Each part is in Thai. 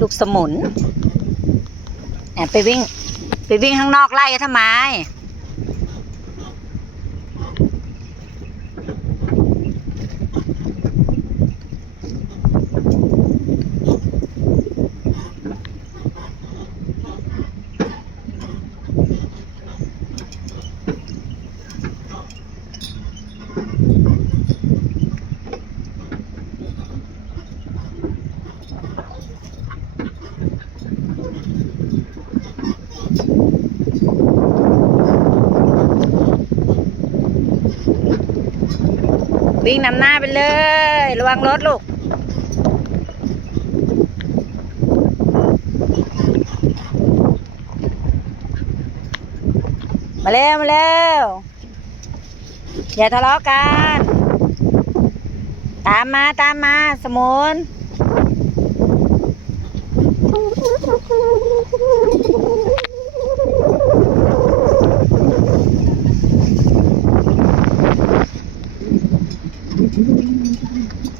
ลูกสมุนแอบไปวิ่ง ไปวิ่งข้างนอกไล่ทำไม วิ่งนำหน้าไปเลย ระวังรถลูกมาเร็วมาเร็วอย่าทะเลาะกัน ตามมาตามมาสมุน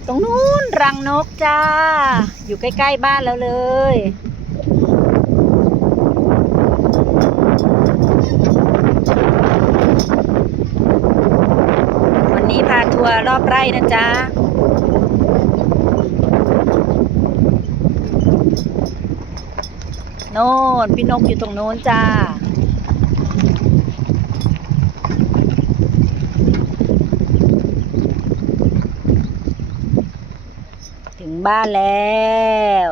ตรงนู้นรังนกจ้า อยู่ใกล้ ๆ บ้านแล้วเลย วันนี้พาทัวร์รอบไร่นะจ๊ะโน่นพี่นกอยู่ตรงโน้นจ้า ถึงบ้านแล้ว